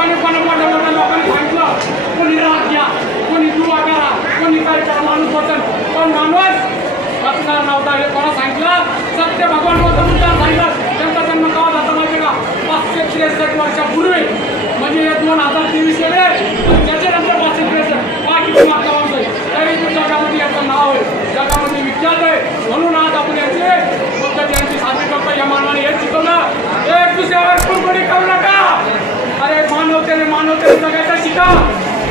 कोणी मोठ्या मोठ्या लोकांनी सांगितलं कोणी राग घ्या, कोणी दुवा करा, कोणी काय करा, माणूस बदल. पण माणूस वाचणार नव्हता हे कोणा सांगितलं? सत्य भगवान गौतम बुद्धांनी सांगितलं. त्यांचा जन्म केव्हा झाला माहिती का? 563 वर्षापूर्वी. म्हणजे 2023 वेगळे आणि त्याच्यानंतर 563 बाकीचे मागचा वंश आहे. तरी तो जगामध्ये याचं नाव आहे, जगामध्ये विख्यात आहे. म्हणून आज आपण याचे बुद्ध जयंती साजरी करतो. या मानवाने हेच शिकवलं, एक दुसऱ्यावर कुरकुरी करू नका. अरे मानवतेने जगायचा शिका.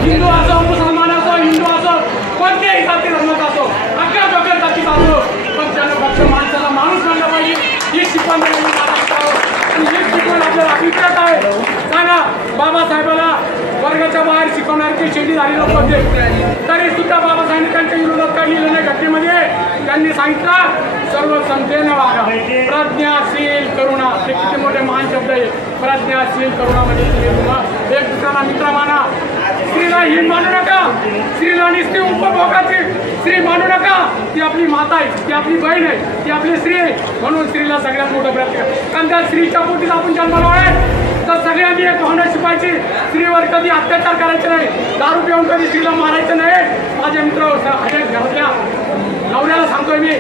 हिंदू असो, मुसलमान असो, हिंदू असो, कोणत्याही जाती धर्माचा असो, अख्या डोक्या जातीचा असो, पण त्यानं फक्त माणसाला माणूस मानला पाहिजे. ही शिकवण आणि हे शिकवण आपल्याला अभिप्रात आहे. सांगा बाबासाहेबाला वर्गाच्या बाहेर शिकवणारी शेती झाली लोक होते, तरी सुद्धा बाबासाहेबांनी त्यांच्या विरोधात काढलेल्या नाही घटनेमध्ये त्यांनी सांगितलं सर्व समतेने वागा, प्रज्ञाशील करुणा. हे किती मोठे महान शब्द आहे. प्रज्ञाशील करुणा म्हणजे एक दुसऱ्याला मित्र माना. स्त्रीला हीन मानू नका, स्त्रीला नुसती उपभोगाची स्त्री मानू नका. ती आपली माता आहे, ती आपली बहीण आहे, ती आपली स्त्री आहे. म्हणून स्त्रीला सगळ्यात मोठं प्रयत्न, कारण त्या स्त्रीच्या पोटीत आपण जन्माला आहे. तर सगळ्यांनी एक भावना शिकवायची, स्त्रीवर कधी अत्याचार करायचे नाही, दारू पिऊन कधी स्त्रीला मारायचं नाही. माझे मित्र घरातल्या नवऱ्याला सांगतोय मी,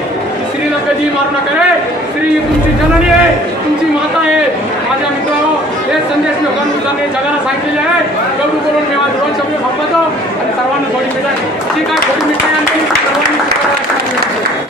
स्त्रीला कधी मारू नका रे. स्त्री तुमची जननी आहे, तुमची माता आहे. माझ्या मित्रांनो हे संदेश मी मुलांनी जगाला सांगितलेले आहे. एवढं करून मी आज 2 शब्द थांबवतो आणि सर्वांना थोडी मिठाई, जी काय थोडी मिठाई आणखी सर्वांनी